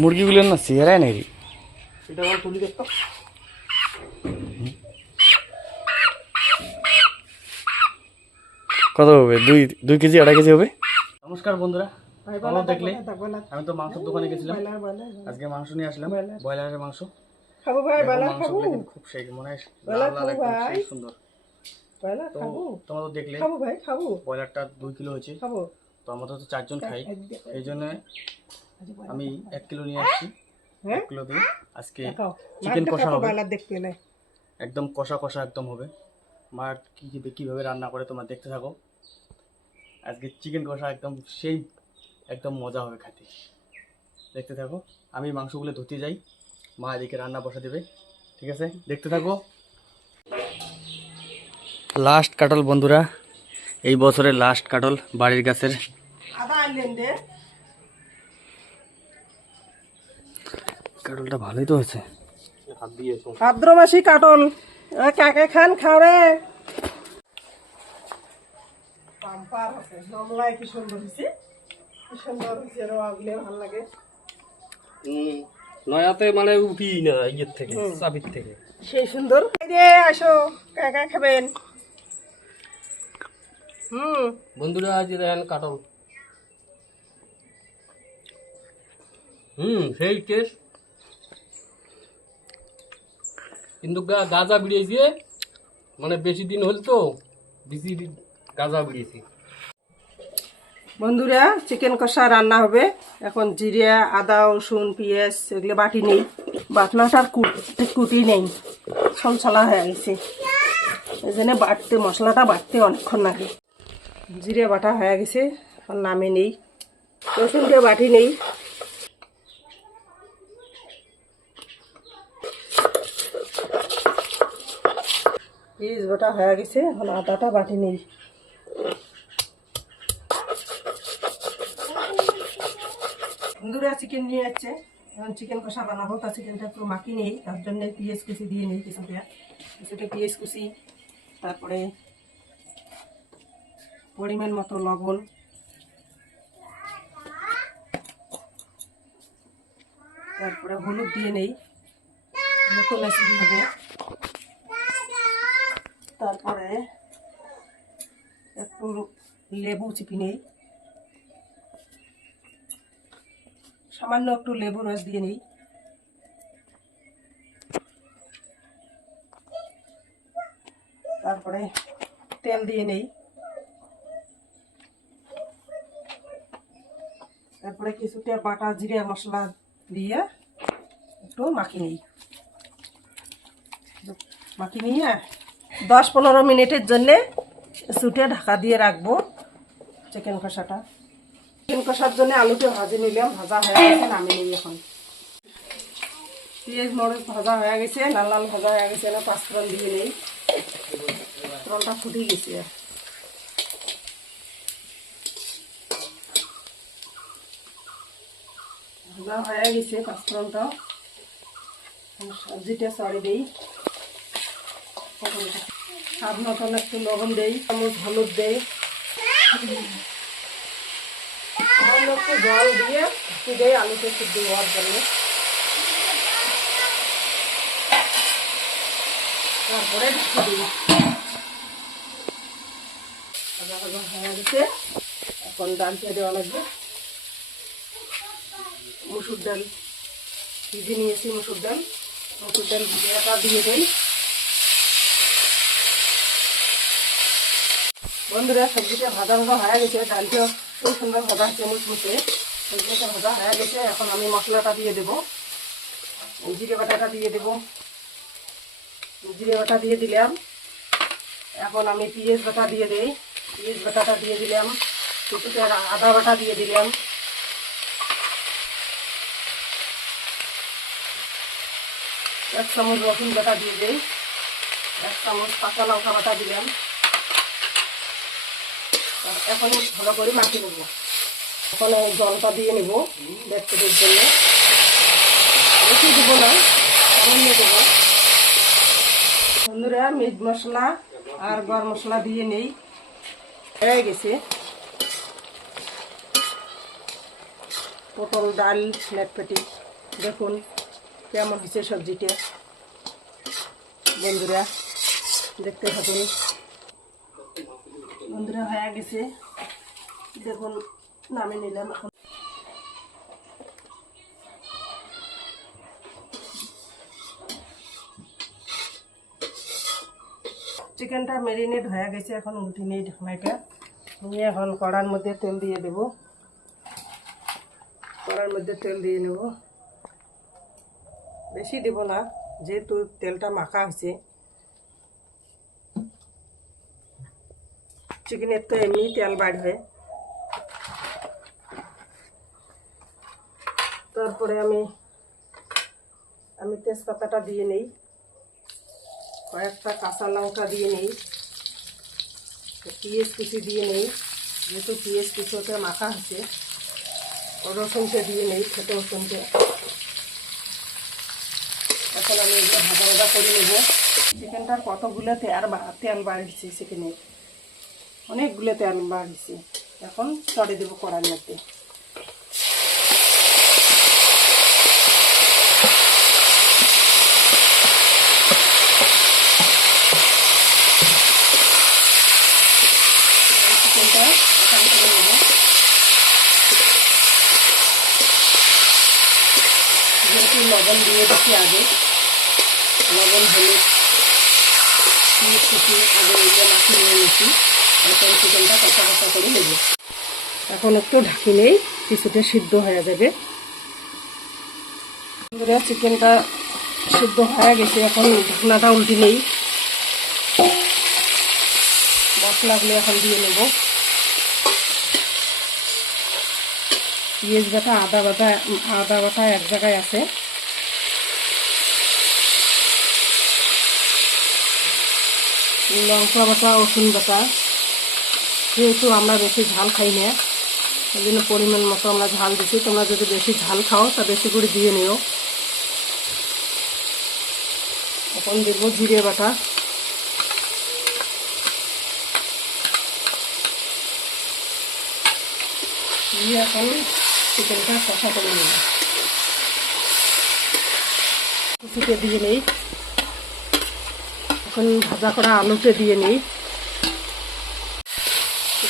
মুরগিগুলোর না চেহারাই নেই রে। এটা আমার তুলি দেখতো। কত হবে? দুই দুই কেজি আড়াই কেজি হবে? নমস্কার বন্ধুরা ভালো দেখলে। আমি তো মাংসের দোকানে গেছিলাম। আজকে মাংস নিয়ে আসলাম। ব্রয়লারের মাংস। খাব ভাই খাব। খুব সেই মনে হয় লাল লাল একদম সুন্দর। বালা তো খাব। তোমরা তো দেখলে খাব ভাই খাব। ব্রয়লারটা দুই কিলো হয়েছে। খাব। তো আমরা তো চারজন খাই। এই জন্য আমি এক কিলো নিয়ে আসছি হ্যাঁ? এক কিলো দিয়ে আজকে চিকেন কষা হবে। একদম কষা কষা একদম হবে। মার কি কি কীভাবে রান্না করে তোমরা দেখতে থাকো। আজকে চিকেন কষা একদম সেই একদম মজা হবে খেতে। দেখতে থাকো। আমি মাংসগুলো ধুতে যাই। মা এদিকে রান্না বসা দেবে। ঠিক আছে? দেখতে থাকো। লাস্ট কাটল বন্ধুরা এই বছরের লাস্ট কাটল বাড়ির গাছের। আদা আনলেন কাটলটা ভালোই তো হয়েছে। ভাদ্র মাসি কাটল। কাকে খান খাওরে পাম্পার হচ্ছে জমলাই কি সুন্দর হয়েছে? কি সুন্দর হয়েছে রোয়াগুলো ভালো লাগে। নয়াতে মানে উঠি না ইয়ের থেকে চাবির থেকে। সেই সুন্দর। আসো কাকা খাবেন? হুম। বন্ধুরা আজ দেখেন কাটল। হুম সেই টেস্ট কিন্তু গাঁজা বিড়িয়েছে। মানে বেশি দিন হল তো বেশি গাঁজা বিড়িয়েছি। বন্ধুরা, চিকেন কষা রান্না হবে। এখন জিরে আদা, রসুন, পেঁয়াজ এগুলো বাটি নেই। বাটনাটার কুটি নেই। ছলছলা হয়ে গেছে। এই জন্য বাটতে, মশলাটা বাটতে অনেকক্ষণ লাগে। জিরে বাটা হয়ে গেছে, এখন নামে নেই। রসুনটা বাটি নেই। বাটা হয়ে গেছে, এখন আদাটা বাটি নেই। চিকেন নিয়ে যাচ্ছে এখন চিকেন কষা বানাবো, তা চিকেনটা একটু মাখি নেই, তার জন্য পেঁয়াজ কুচি দিয়ে নেই কিছুটা। কিছুটা পেঁয়াজ কুচি, তারপরে পরিমাণ মতো লবণ। তারপরে হলুদ দিয়ে নেই নতুন রেসিপি হবে তারপরে একটু লেবু চিপি নেই। সামান্য একটু লেবু রস দিয়ে নিই। তারপরে তেল দিয়ে নেই। তারপরে কিছুটা বাটা, জিরে মশলা দিয়ে একটু মাখিয়ে নিই। মাখিয়ে নিয়ে দশ পনেরো মিনিটের জন্যে সুটে ঢাকা দিয়ে রাখব চিকেন কষাটা। চিকেন কষার জন্য আলুটা ভাজে নিলাম, ভাজা হয়ে গেছে, নামিয়ে নিই এখন। পেঁয়াজ, মরিচ ভাজা হয়ে গেছে, লাল লাল ভাজা হয়ে গেছে না পাঁচফোড়ন দিয়ে নেই। ফোড়নটা ফুটে গেছে। ভাজা হয়ে গেছে, পাঁচফোড়নটা। সবজিটা সরি, দিই। স্বাদ মতন একটু লবণ দেই, চামচ হলুদ দেই। সামান্য একটু জল দিয়ে একটু দিয়ে আলুতে সিদ্ধ হওয়ার জন্য। তারপরে ঢেকে দিই। ভাজা ভাজা হয়ে গেছে। এখন ডালটা দেওয়া লাগবে। মুসুর ডাল। ভিজে নিয়েছি মুসুর ডাল। মুসুর ডাল ভিজাটা দিয়ে দেই। বন্ধুরা, সবজিটা ভাজা ভাজা হয়ে গেছে ডালটা খুব সুন্দর ভাজা হচ্ছে মুচমুচে। সবজিটা ভাজা হয়ে গেছে, এখন আমি মশলাটা দিয়ে দেবো। জিরে বাটাটা দিয়ে দেবো। জিরে বাটা দিয়ে দিলাম। এখন আমি পিঁয়াজ বাটা দিয়ে দিই। পিঁয়াজ বাটাটা দিয়ে দিলাম। কিছুটা আদা বাটা দিয়ে দিলাম। এক চামচ রসুন বাটা দিয়ে দিই। এক চামচ কাঁচা লঙ্কা বাটা দিলাম। এখন ভালো করে মাখিয়ে নেব। এখন জলটা দিয়ে নেব ব্যাকটেরিয়ার জন্য। বেশি দেবো না, সামান্য দেবো। বন্ধুরা, মিট মশলা আর গরম মশলা দিয়ে নেই, হয়ে গেছে। পটল, ডাল প্লেট পেটি দেখুন কেমন হয়েছে সবজিটা। বন্ধুরা, দেখতে থাকুন। বন্ধুরা হয়ে গেছে। দেখুন নামে নিলাম এখন। চিকেনটা ম্যারিনেট হয়ে গেছে, এখন উঠে নিই নিয়ে এখন কড়ার মধ্যে তেল দিয়ে দেব। কড়ার মধ্যে তেল দিয়ে নেব। বেশি দেব না, যেহেতু তেলটা মাখা হয়েছে। চিকেনের তো এমনি তেল বাড়বে। তারপরে আমি আমি তেজপাতাটা দিয়ে নেই। কয়েকটা কাঁচা লঙ্কা দিয়ে নেই। পিঁয়াজ কুচি দিয়ে নেই। যেহেতু পিঁয়াজ কুচি ওতে মাখা হচ্ছে রসুনকে দিয়ে নেই ছোটো রসুনকে এখন আমি এগুলো ভাজা ভাজা করে নেব। চিকেনটার কতগুলো তেল তেল বাড়ছে চিকেনে অনেকগুলো তেল বাড়ছে। এখন চড়ে দেবো কড়ার মধ্যে। যেহেতু লবণ দিয়ে দিচ্ছি আগে, লবণ, হলুদ পিঁয়াজ আগে এগুলো মাখিয়ে নিয়ে নিচ্ছি এখন চিকেনটা কষা কষা করে নেব এখন একটু ঢাকি নেই, কিছুটা সিদ্ধ হয়ে যাবে। চিকেনটা সিদ্ধ হয়ে গেছে, এখন ঢাকনাটা উল্টে নেই। মশলাগুলো এখন দিয়ে নেব। পেঁয়াজ বাটা, আদা বাটা আদা বাটা এক জায়গায় আছে। লঙ্কা বাটা, রসুন বাটা। যেহেতু আমরা বেশি ঝাল খাই না ওই জন্য পরিমাণ মতো আমরা ঝাল দিচ্ছি তোমরা যদি বেশি ঝাল খাও, তা বেশি করে দিয়ে নিও। এখন দেখব জিরে বাটা। দিয়ে এখন চিকেনটা কষা করে নেব। দিয়ে নেই। এখন ভাজা করা আলুতে দিয়ে নেই।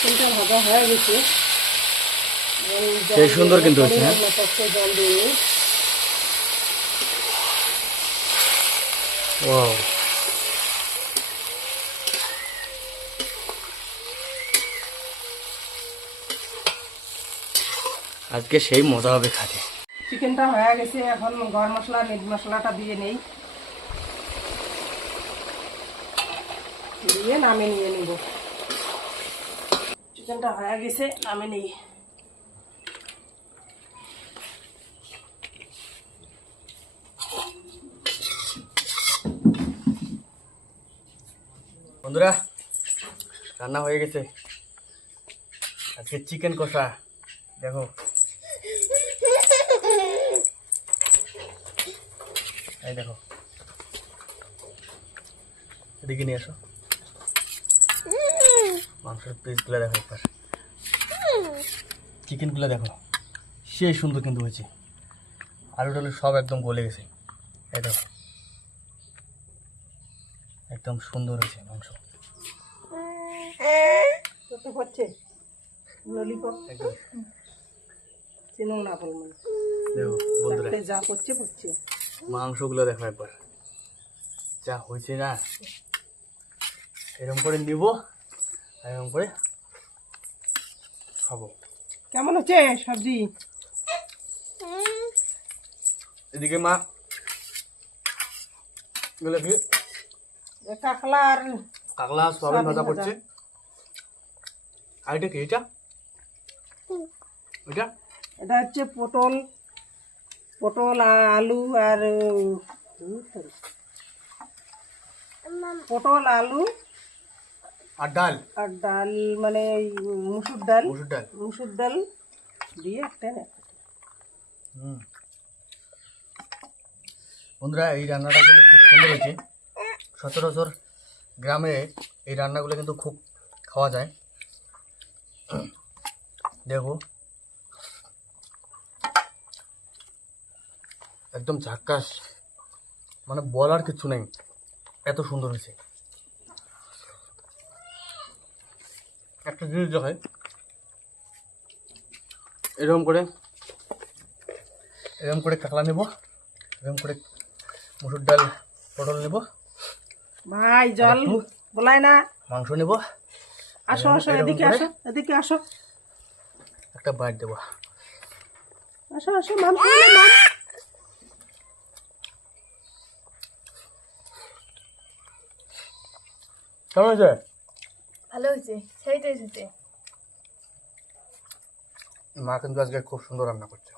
চিকেনটা ভাজা হয়ে গেছে। সেই সুন্দর কিন্তু হয়েছে, হ্যাঁ? জল দিয়ে ওয়াও। আজকে সেই মজা হবে খাতে চিকেনটা হয়ে গেছে এখন গরম মশলা মিট মশলাটা দিয়ে নেই। দিয়ে নামে নিয়ে নিব। চিকেনটা হয়ে গেছে নামে নেই। বন্ধুরা, রান্না হয়ে গেছে। আজকে চিকেন কষা, দেখো। এই দেখো। এদিকে নিয়ে আসো। মাংসের পিসগুলো দেখো একবার। চিকেনগুলো দেখো। সেই সুন্দর কিন্তু হয়েছে। আলু টালু সব একদম গলে গেছে। এই দেখো। একদম সুন্দর হয়েছে মাংস। হচ্ছে। ললিপপ। না দেখো বন্ধুরা। যা পড়ছে পড়ছে। মাংসগুলো দেখো একবার। যা হয়েছে না? এরকম করে নিব। এরকম করে খাব। কেমন হচ্ছে সবজি? এদিকে মা এগুলো কি এ আর কাকলা সয়াবিন ভাজা করছে। আর এটা কি এটা? এটা? এটা হচ্ছে পটল পটল আর আলু আর পটল আলু আর ডাল? আর ডাল মানে মুসুর ডাল। মসুর ডাল। মুসুর ডাল দিয়ে একটা না হুম। বন্ধুরা এই রান্নাটা কিন্তু খুব সুন্দর হয়েছে। সচরাচর গ্রামে এই রান্নাগুলো কিন্তু খুব খাওয়া যায়। দেখো। একদম ঝাক্কাস মানে বলার কিছু নেই। এত সুন্দর হয়েছে। একটা জিনিস দেখায় এরকম করে? এরকম করে কাঁকড়া নেব এরকম করে মুসুর ডাল পটল নেব ভাই জল বলাই না। মাংস নেব। আসো আসো এদিকে আসো এদিকে আসো। একটা বাইট দেবো। আসো আসো মাম মাম। কেমন হয়েছে? ভালো হয়েছে সেই টেস্ট হয়েছে। মা কিন্তু আজকে খুব সুন্দর রান্না করছে।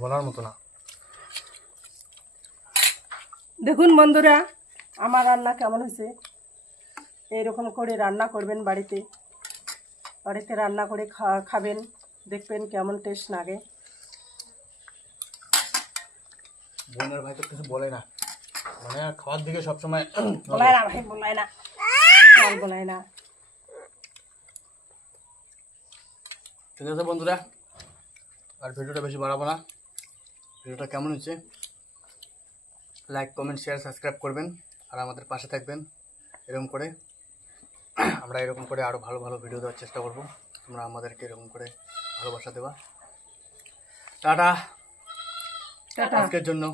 বলার মতো না। দেখুন বন্ধুরা আমার রান্না কেমন হয়েছে? এইরকম করে রান্না করবেন বাড়িতে। বাড়িতে রান্না করে খাবেন দেখবেন কেমন টেস্ট লাগে। বোনের ভাই তো কিছু বলে না। মানে খাওয়ার দিকে সবসময় বলাই না ভাই বলাই না। বলাই না। ঠিক আছে বন্ধুরা আর ভিডিওটা বেশি বাড়াবো না। ভিডিওটা কেমন হচ্ছে লাইক কমেন্ট শেয়ার সাবস্ক্রাইব করবেন আর আমাদের পাশে থাকবেন এরকম করে। আমরা এরকম করে আরও ভালো ভালো ভিডিও দেওয়ার চেষ্টা করব। তোমরা আমাদেরকে এরকম করে ভালোবাসা দেওয়া টাটা। টাটা। আজকের জন্য।